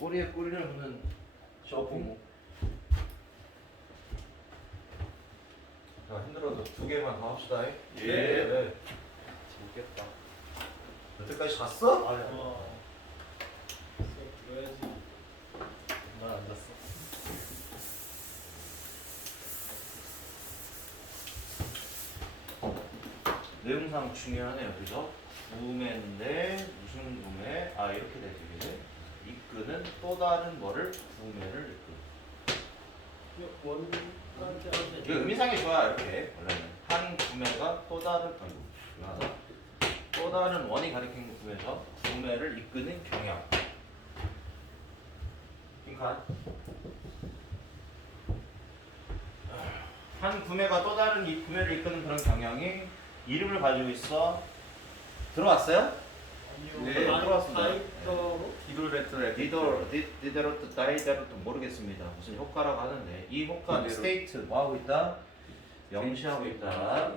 꼬리에 꼬리를 무는 쇼핑. 자 힘들어도 두 개만 더 합시다. 예. 네. 재밌겠다. 여태까지 잤어? 아니 와. 그래야지. 난안 잤어. 내용상 중요하네요, 그죠? 구매인데 무슨 구매? 아 이렇게 되지. 이끄는 또 다른 뭐를 구매를 이끄. 원한테 이거 의미상이 좋아 이렇게 원래는 한 구매가 또 다른 아이고 중요하다. 또 다른 원이 가리키는 구매죠. 구매를 이끄는 경향. 빈칸. 한 구매가 또 다른 이 구매를 이끄는 그런 경향이 이름을 가지고 있어. 들어왔어요? 아니요. 네, 들어왔습니다. 다이터로 디돌레트레 리더, 리- 리데로트, 다이데로트 모르겠습니다. 무슨 효과라고 하는데 이 효과는 리데로. 스테이트 뭐 하고 있다? 명시하고 있다.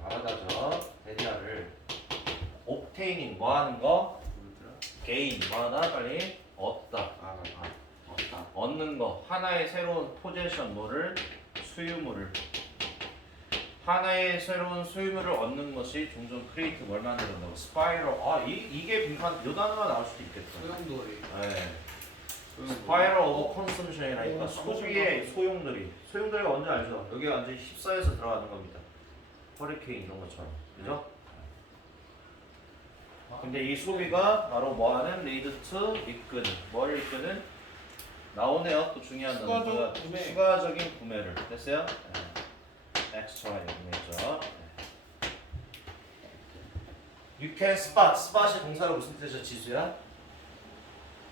말하다죠. 대리아를 옵테이닝 뭐 하는 거? 게인 뭐 하다 빨리 얻다. 아, 아, 없다. 얻는 거 하나의 새로운 포제션 뭐를 수유물을 하나의 새로운 수유물을 얻는 것이 종종 크리에이트 뭘 만든다고 스파이럴. 아 이, 이게 빈칸 요 단어가 나올 수도 있겠다. 소용돌이. 네. 스파이럴 오버 컨섬션이라니까. 어, 소비의 소용돌이. 소용돌이가 뭔지 알죠? 여기 완전히 휩싸여서 들어가는 겁니다. 허리케인 이런 것처럼. 그죠? 근데 이 소비가 바로 뭐하는? 리드 투 이끄는 뭘 이끄는 나오네요. 또 중요한 추가적 단어가 구매. 추가적인 구매를. 됐어요? 네. 엑스트라 구매죠 네. You can spot spot이 동사로 무슨 뜻이야 지수야?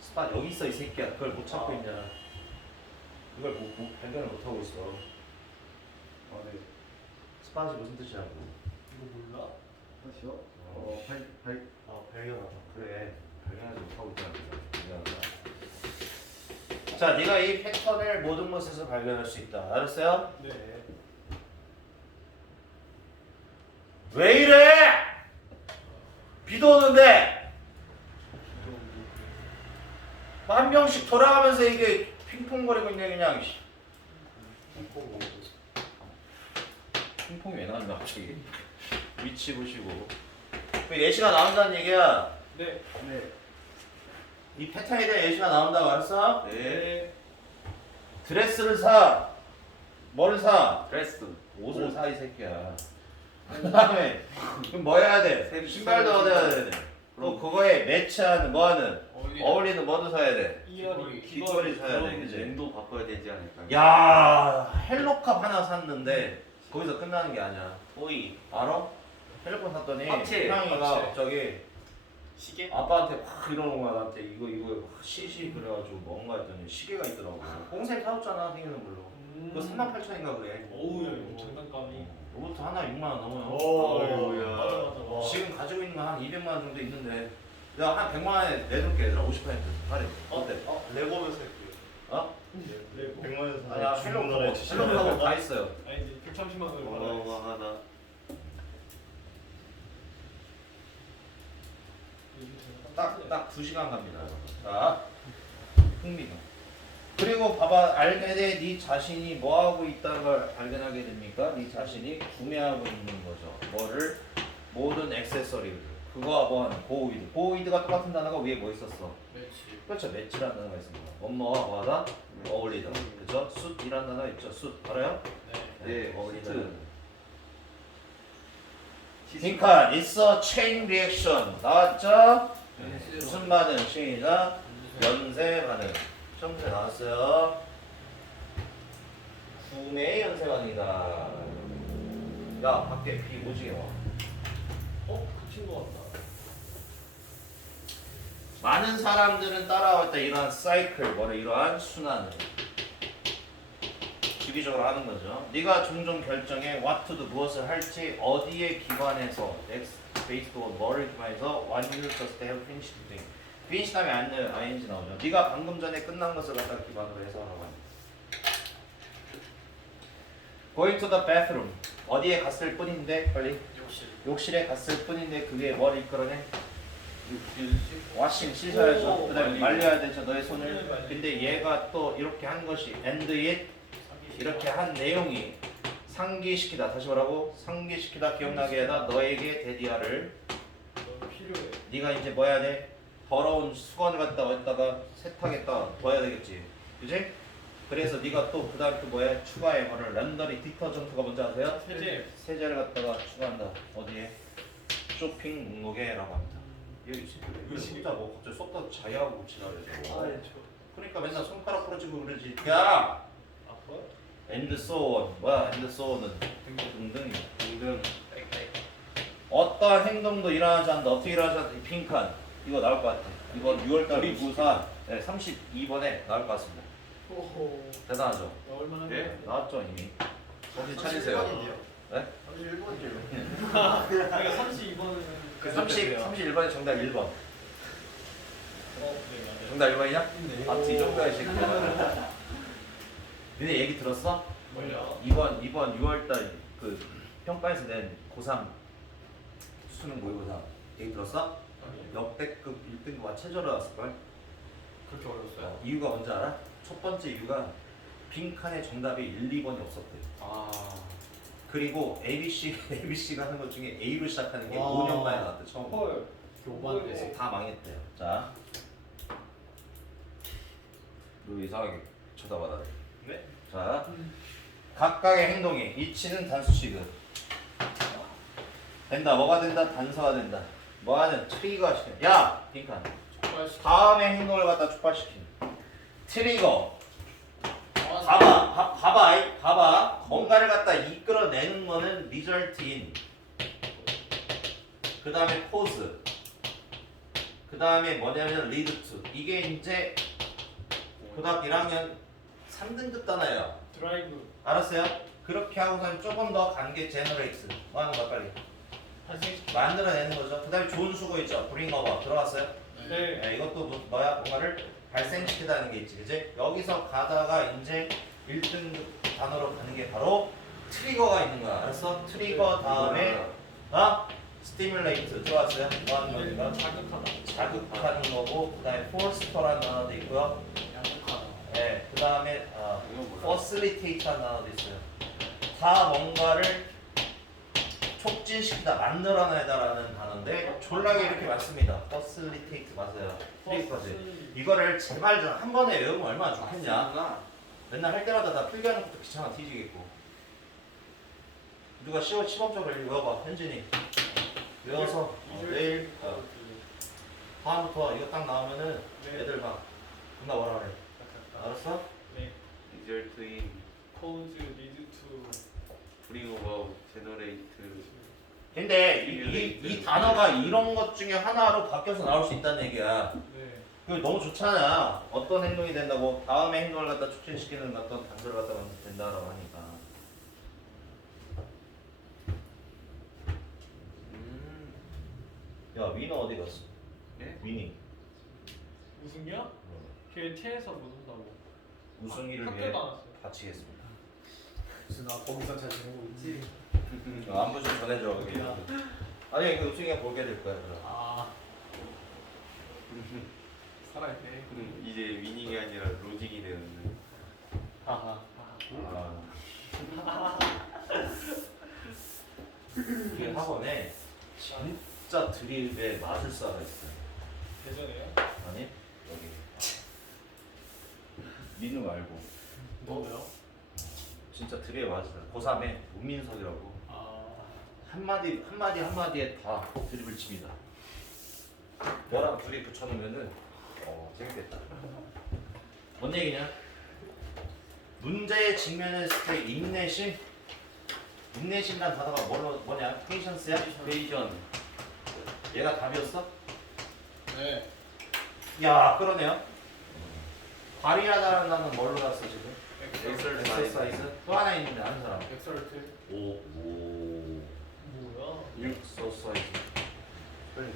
스팟 여기 있어 이 새끼야 그걸 못 찾고 아. 있냐 그걸 못, 못 발견을 못 하고 있어 아, 네. 스팟이 무슨 뜻이라고 이거 몰라? 다시요? 어, 어, 발, 발, 아 발견하다 그래 발견하지 못하고 있다는 거야 자 네가 이 패턴을 모든 것에서 발견할 수 있다 알았어요? 네. 왜 이래 비도 오는데 한 명씩 돌아가면서 이게 핑퐁거리고 있네 그냥 씨. 핑퐁이 왜 나왔나 갑자기 위치 보시고 그 예시가 나온다는 얘기야 네. 네. 이 패턴에 대한 예시가 나온다고 알았어? 네. 드레스를 사 뭐를 사? 드레스. 옷을 사 이 새끼야 그 다음에 그럼 뭐 해야 돼? 샘- 신발도 샘- 얻어야 돼 또 그거에 매치하는 뭐하는 어울리. 어울리는 뭐도 사야 돼 이어리. 귀걸이 사야 돼 그지? 도 바꿔야 되지 않을까? 야 헬로컵 하나 샀는데 거기서 끝나는 게 아니야 오이 알아? 헬로컵 샀더니 합체, 형이가 합체. 저기 시계? 아빠한테 막 이러는 거야 나한테 이거 이거 시시 그래가지고 뭔가 했더니 시계가 있더라고 꽁생 사줬잖아 음. 그거 3만 8천인가 그래 어우 야 이거 장난감이. 로봇 하나 6만 원 넘어요 어우야. 야. 맞아 맞아. 와. 지금 가지고 있는 건한 200만 원 정도 있는데 내가 한 100만 원에 내놓을게 얘들아 50% 할인 어때? 어? 레고는 살게요. 어? 네. 네. 100만 원 사. 아야 헬로컵 헬로컵 다 있어요 아니 이제 130만 원을 받아야지. 어마어마하다. 딱딱 2시간 갑니다 자 흥미가 그리고 봐봐 알게 돼 네 자신이 뭐 하고 있다는 걸 발견하게 됩니까? 네 자신이 구매하고 있는 거죠 뭐를 모든 액세서리를 그거와 뭐하는 고위드 고위드가 똑같은 단어가 위에 뭐 있었어? 매치. 그렇죠 매치라는 단어가 있습니다 뭐뭐와 뭐하다? 어울리다 그죠? 숫이라는 단어가 있죠 숫 알아요? 네. 네, 어울리다. 그러니까 it's a chain reaction 나왔죠? 네. 무슨 반응? 시작 연쇄 반응 시험 문제 나왔어요. 구매 연쇄 반응이다. 야 밖에 비 오지게 와. 어? 그 친구 같다. 많은 사람들은 따라왔다 이러한 사이클 뭐래 이러한 순환을 주기적으로 하는 거죠. 네가 종종 결정해 what to do 무엇을 할지 어디에 기반해서 X based on 뭐를 기반해서 when you just have finished doing finish 다음에 안는 ing 나오죠 네가 방금 전에 끝난 것을 갖다 기반으로 해서 하라고 합니다 going to the bathroom 어디에 갔을 뿐인데 빨리 욕실. 욕실에 갔을 뿐인데 그게 뭘 이끌어내? 와싱 씻어야죠. 오, 그다음에. 말려야 되죠. 너의 손을. 네, 말리고. 근데 얘가 또 이렇게 한 것이 end it 이렇게 한 내용이 상기시키다. 다시 뭐라고? 상기시키다 기억나게 하다 너에게 데디아를 필요해. 네가 이제 뭐 해야 돼? 더러운 수건 갖다 어디다가 세탁했다 둬야 되겠지. 그지? 그래서 네가 또 그다음 또 뭐야? 추가해 뭐를 랜더리 디터전트가 뭔지 아세요? 세제. 세제를 갖다가 추가한다. 어디에? 쇼핑 목록에라고 합니다. 여기 이거 진짜 뭐 갑자기 썼다 자유하고 지나가죠. 아, 저. 그러니까 맨날 손가락 부러지고 그러지. 야, 아파? so on. 뭐야? so on은 등등 등등. 어떠한 행동도 일어나지 않는다. 어떻게 일어나지 않는다. 이 빈칸 이거 나올 것 같아. 이번 6월달 무사 네, 32번에 나올 것 같습니다. 오호. 대단하죠? 나올 만한 네? 나왔죠 이미. 정신 차리세요. 네? 31번이에요. 그러니까 32번은 그 30, 31번에 정답 1번. 어, 네, 맞아요. 정답 1번이냐? 네. 아, 이 정도야, 이 새끼야. 니네 얘기 들었어? 뭘요? 이번, 이번 6월달 그 평가에서 낸 고3 수능 모의고사 얘기 들었어? 역대급 1등급과 최저로 나왔을걸? 그렇게 어려웠어요? 어, 이유가 뭔지 알아? 첫 번째 이유가 빈칸에 정답이 1, 2번이 없었대. 아. 그리고 ABC, ABC가 하는 것 중에 A로 시작하는 게 와. 5년 만에 나왔대, 처음. 헐. 그래서 다 망했대요. 자. 너 이상하게 쳐다봐라. 네? 자. 각각의 행동이 이치는 단수식은 된다. 뭐가 된다? 단서가 된다. 뭐하는 트리거 시켜. 야, 빈칸. 다음의 행동을 갖다 촉발시킨 트리거. 봐봐, 봐, 봐봐, 이, 봐봐. 뭔가를 갖다 이끌어내는 거는 리절트인. 그 다음에 포즈. 그 다음에 뭐냐면 리드 투. 이게 이제 고등학교 1학년 3등급 단어예요. 드라이브 알았어요? 그렇게 하고선 조금 더 간게 제너레이트. 뭐 하는 거야 빨리? 만들어내는 거죠. 그 다음에 좋은 수고 있죠. 브링어버 들어갔어요? 네. 네, 이것도 뭐, 뭐야? 뭔가를 발생시키다는 게 있지, 그지? 여기서 가다가 이제 1등급 단어로 가는 게 바로 트리거가 있는 거야. 알았어? 트리거 다음에 어? 스티뮬레이트 들어왔어요? 뭐 하는 겁니까? 자극하다. 자극하는 거고 그 다음에 포스터라는 단어도 있고요. 네, 그 다음에 어? 퍼실리테이트라는 단어도 있어요. 다 뭔가를 촉진시키다, 만들어내다라는 단어인데 졸라게 이렇게 많습니다. 퍼실리테이트 맞아요. 트리거지. 이거를 제발 좀 한 번에 외우면 얼마나 좋겠냐. 아, 맨날 할 때마다 나 필기하는 것도 귀찮아 뒤지겠고. 누가 시험 시범적으로 외워봐, 현진이. 외워서 어, 내일 어, 다음부터 이거 딱 나오면은 네. 애들 막 존나 뭐라 그래. 알았어? 네. 리절트인 포즈 리드 투. 브링오버 제너레이트 근데 이, 이, 이 단어가 이런 것 중에 하나로 바뀌어서 나올 수 있다는 얘기야. 네. 그 너무 좋잖아. 어떤 행동이 된다고 다음에 행동을 갖다 촉진시키는 어떤 단서를 갖다 만들면 된다라고 하니까. 음. 야 위너 어디 갔어? 네? 위니. 우승이야? 걔 티에서 못 온다고. 우승이를 위해 학교도 안 왔어요. 바치겠습니다. 무슨 나 거기서 잘 지내고 있지? 어, 안부 좀 전해줘. 여기. 아니 그 우승이가 보게 될 거야. 그럼. 아. 살아있네. 음, 이제 위닝이 아니라 로직이 되었네. 하하. 아. 이게 학원에 진짜 드립의 마술사가 있어요. 대전에요? 아니 여기 민우 알고 뭐요? 진짜 드립의 마술사 고3에 문민석이라고 아. 한마디 한마디 한마디에 다 드립을 칩니다. 너랑 둘이 붙여놓으면은 어 재밌겠다. 뭔 얘기냐? 문제에 직면했을 때 인내심 인내심이란 단어가 뭐로 뭐냐? 페이션스야? 페이션 얘가 답이었어? 네. 야 그러네요. 발휘하다라는 단어는 뭘로 났어 지금? 하나 있는데 아는 사람. 엑설트. 오 오. 뭐야? 엑서사이즈. 빨리.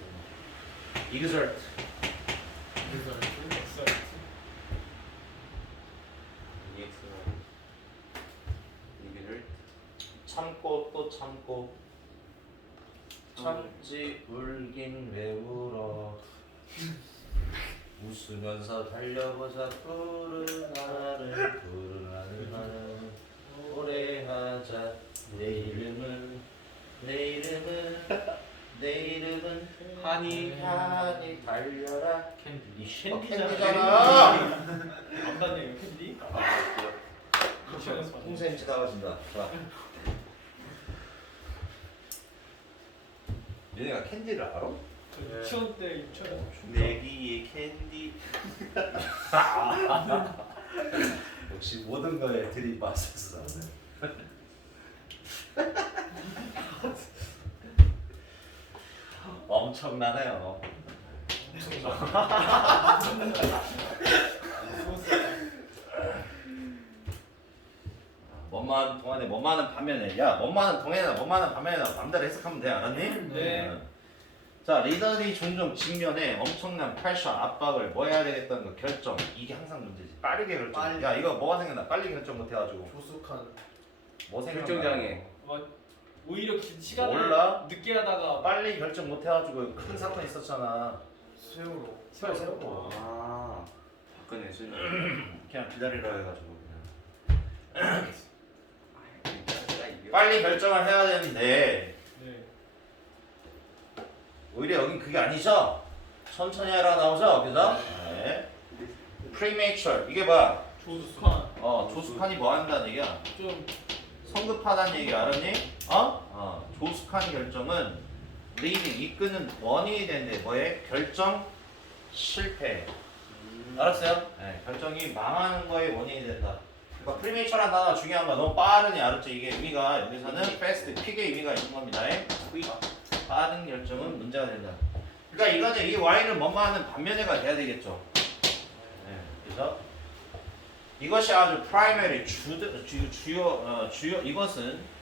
이그절트. 엑설트. 엑설트. EX가 이기를 참고 또 참고 참지 울긴 왜 울어 웃으면서 달려보자 푸른 하늘 푸른 하늘 하늘 노래하자 내 이름은 내 이름은 내 이름은 하니 하니 달려라 캔디. 이 캔디잖아. 캔디잖아 안 봤네 캔디? 홍센 지나가신다 자 얘네가 캔디를 알아? 저 유치원 때 유치원 내기의 캔디. 역시 모든 거에 드립 맛있어 엄청나네요 뭐만 동안에 뭐만은 반면에 야 뭐만은 동해나 뭐만은 반면에나 맘대로 해석하면 돼 알았니? 네. 응. 자 리더들이 종종 직면해 엄청난 프레셔 압박을 뭐 해야 되겠다는 거 결정 이게 항상 문제지 빠르게 결정 빨리. 야 이거 뭐가 생각나 빨리 결정 못 해가지고 조숙한 뭐 생각나 결정장애. 막 오히려 기- 시간을 몰라? 늦게 하다가 빨리 결정 못 해가지고 큰 사건 있었잖아. 세월호. 세월 세월호. 아. 박근혜 순위. 그냥 기다리라 해가지고 그냥. 아. 빨리 결정을 해야 되는데. 네. 오히려 여긴 그게 아니죠? 천천히 하라 나오죠? 그죠? 네. premature. 이게 뭐야? 조숙한. 어 조숙한이 뭐 한다는 얘기야? 좀 성급하다는 얘기 알았니? 어? 어 조숙한 결정은 leading 이끄는 원인이 되는데 뭐에? 결정 실패 음. 알았어요? 네, 결정이 망하는 거에 원인이 된다 그러니까 프리메이처란 단어가 중요한 거야 너무 빠르니 알았죠? 이게 의미가 여기서는 fast, quick의 의미가 있는 겁니다 quick 빠른 결정은 문제가 된다 그러니까 이거는 이 y는 뭐뭐하는 반면에가 돼야 되겠죠 네, 그래서 이것이 아주 프라이머리 주요 어, 주요 이것은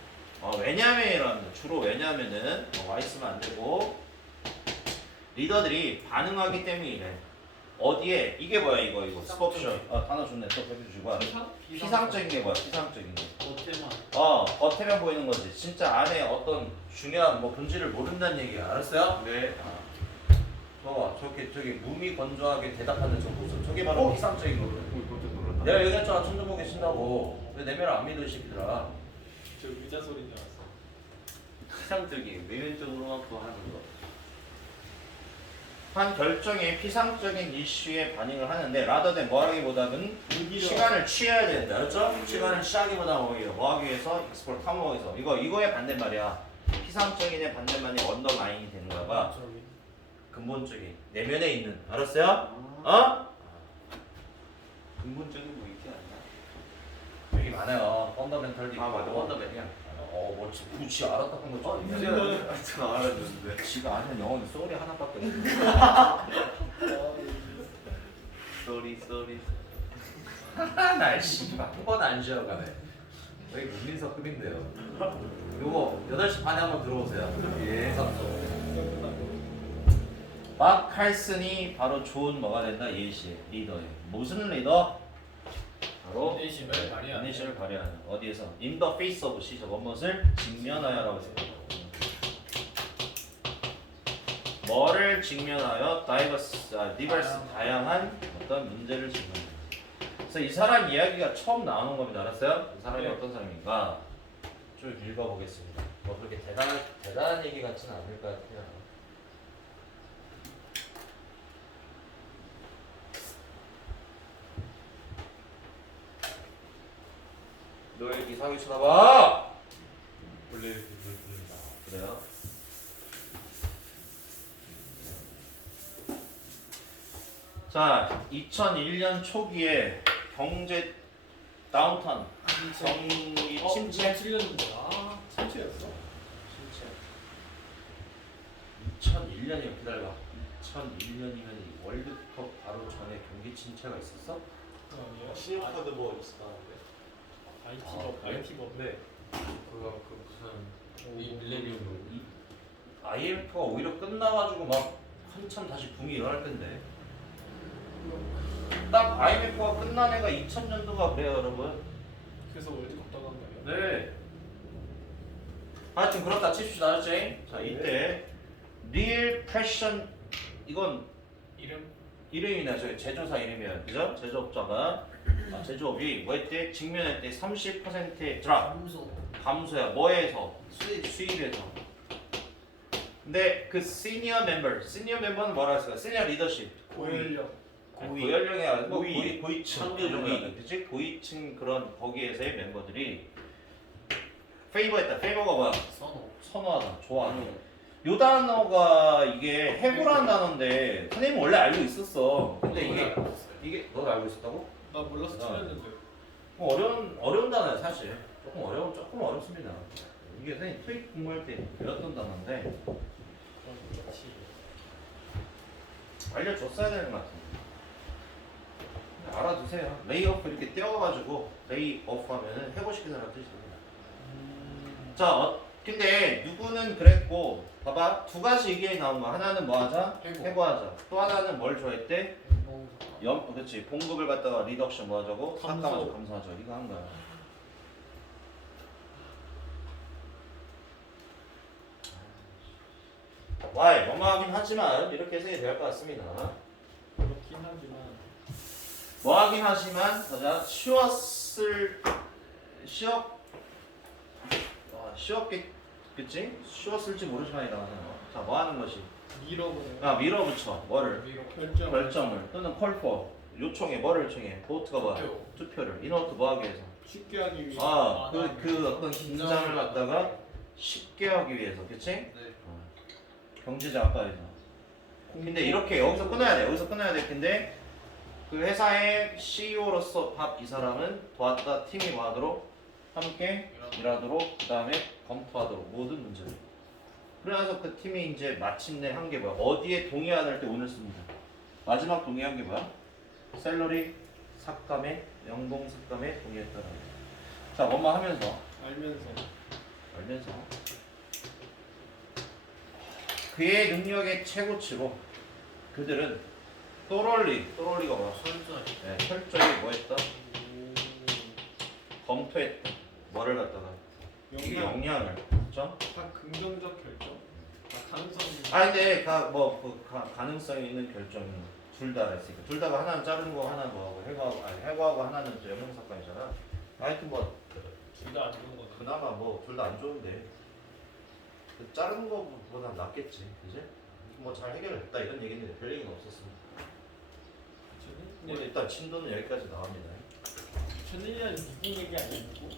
어, 왜냐면이라는 주로 왜냐면은 어, 와 있으면 안 되고 리더들이 반응하기 때문이래. 어디에 이게 뭐야 이거 이거 스포션 어 단어 좋네 또 피상? 피상적인 게 뭐야 피상적인 게. 어때만 어 겉에만 보이는 거지 진짜 안에 어떤 중요한 뭐 본질을 모른다는 얘기야 알았어요? 네. 봐봐 저렇게 저기 무미 건조하게 대답하는 저 모습 저게 바로 피상적인 거거든. 놀랐다. 내가 얘기했잖아 천정보 계신다고 왜내말안 믿어 이 새끼들아 저 의자 소리인 줄 알았어 피상적인 외면적으로만 또 하는 거. 한 결정에 피상적인 이슈에 반응을 하는데 라더된 뭐하기보다는 시간을 취해야 된다 그렇죠? 시간을 취하기보다 오히려 뭐하기 위해서 익스플로 탐험하기 위해서 이거 이거의 반대말이야 피상적인의 반대말이 언더라인이 되는 거야 봐 저기 근본적인 내면에 있는 알았어요? 아. 어? 근본적인 뭐 여기 많아요 펀더멘털도 아 맞아. 있고. 원더맨이야. 어, 뭐 지- 굳이 알았다는 거 어, 좀. 이제 저 알았는데. 지가 아는 영어는 소리 하나밖에 없어. 쏘리 쏘리. 날 씨발 한번안 쉬어가네. 여기 국민석급인데요. 요거 8시 반에 한번 들어오세요. 예. 막 칼슨이 바로 좋은 뭐가 된다 예시 리더예. 무슨 리더? 바로 내심을 발휘하는 이니셜을 발휘하는 어디에서? In the face of 시저 무엇을 직면하여라고 생각하고 뭐를 직면하여 diverse, 아, diverse 다양한 어떤 문제를 직면해. 그래서 이 사람 이야기가 처음 나오는 겁니다. 알았어요? 이 사람이 네. 어떤 사람인가? 쭉 읽어보겠습니다. 뭐 그렇게 대단한 대단한 얘기 같지는 않을 것 같아요. 너의 이상이 쳐다봐. 원래 불린다 그래요? 자, 2001년 초기에 경제 다운턴 경기 어? 침체 2007년인데 아 침체였어? 침체 2001년이면 기다려봐 2001년이면 월드컵 바로 전에 경기 침체가 있었어? 그거 아니에요? 신용카드 뭐 있었다는데 IT법 아, 그래? IT법 네 그거 그 무슨 이 밀레니엄 이 IMF가 오히려 끝나가지고 막 한참 다시 붐이 일어날 텐데 딱 IMF가 끝난 해가 2000년도가 그래요 여러분 그래서 월드컵 떠난 거예요? 네. 하여튼 그렇다 칩시다, 알았지? 자 이때 real passion 이건 이름 이름이나 저희 제조사 이름이야 그죠? 제조업자가 아, 제조업이 뭐 했대? 직면할 때 30%의 드랍 감소 감소야 뭐에서? 수입 수입에서 근데 그 시니어 멤버 시니어 멤버는 뭐라 했을까? 시니어 리더십 고연령. 고위 고연령이 아니고 고위. 고위, 고위층. 고위? 고위층 그런 거기에서의 멤버들이 페이버했다 페이버가 뭐야? 선호 선호하다 좋아하는 요 단어가 이게 해고라는 단어인데 선생님 원래 알고 있었어 근데 이게 이게 너 알고 있었다고? 나 몰라서 아. 틀렸는데. 좀 어려운 어려운 단어야 사실. 조금 어려운 조금 어렵습니다. 이게 선생님 토익 공부할 때 배웠던 단어인데. 그렇지. 알려줬어야 되는 것 같은데. 알아두세요. 레이오프 이렇게 떼어가지고 레이오프 하면은 해고시키는 뜻입니다. 음. 자 어, 근데 누구는 그랬고 봐봐. 두 가지 얘기 나온 거 하나는 뭐 하자? 해고. 해고하자. 또 하나는 뭘 좋아했대? 뭐 염 그렇지 봉급을 갖다가 리덕션 뭐 하자고? 감소. 삭감하자 감소하자. 이거 한 거야. 와이 뭐뭐하긴 하지만 이렇게 해석이 될 것 같습니다. 그렇긴 하지만. 뭐하긴 하지만 보자. 쉬웠을 쉬었 아, 쉬웠겠 그치? 쉬웠을지 모르지만 이다 자 뭐 하는 것이 밀어보는. 아 밀어붙여 뭐를? 결정. 결정을. 또는 콜포 요청해 뭐를 요청해? 보트가 뭐야? 투표. 투표를. 이노트 뭐 하기 위해서? 쉽게 하기 위해. 아안그 하는 그 어떤 긴장을 갖다가 쉽게 하기 위해서 그치? 네. 경제자 아까에서 근데 이렇게 여기서 끊어야 돼 여기서 끊어야 될 텐데 그 회사의 CEO로서 밥 이 사람은 도왔다 팀이 뭐 하도록 함께 일하도록 그 다음에 검토하도록. 모든 문제를 그래서 그 팀이 이제 마침내 한 게 뭐야? 어디에 동의안 할 때 오늘 씁니다. 마지막 동의한 게 뭐야? 셀러리 삭감에 연봉 삭감에 동의했다라는 거야. 자 뭐뭐 하면서. 알면서. 알면서. 그의 능력의 최고치로 그들은 또롤리 또롤리가 뭐야? 설전 네, 철저히 뭐 했다? 오. 검토했다. 뭐를 갖다가? 이게 영향. 영향을 그렇죠? 다 긍정적 결정. 아 가능성이. 아 근데 가뭐 그 가능성이 있는 결정이 둘다 했으니까 둘 다가 하나는 자르는 거 하나 뭐 하고 해고하고 아니 해고하고 하나는 저 연봉 사건이잖아 하여튼 뭐 둘다 안 좋은 거네. 그나마 뭐 둘 다 안 좋은데 그 자르는 거보다 낫겠지 그지? 뭐 잘 해결했다 이런 얘기는 별 얘기는 없었습니다 저는 근데 일단 진도는 여기까지 나옵니다 그냥 누구 얘기 아니고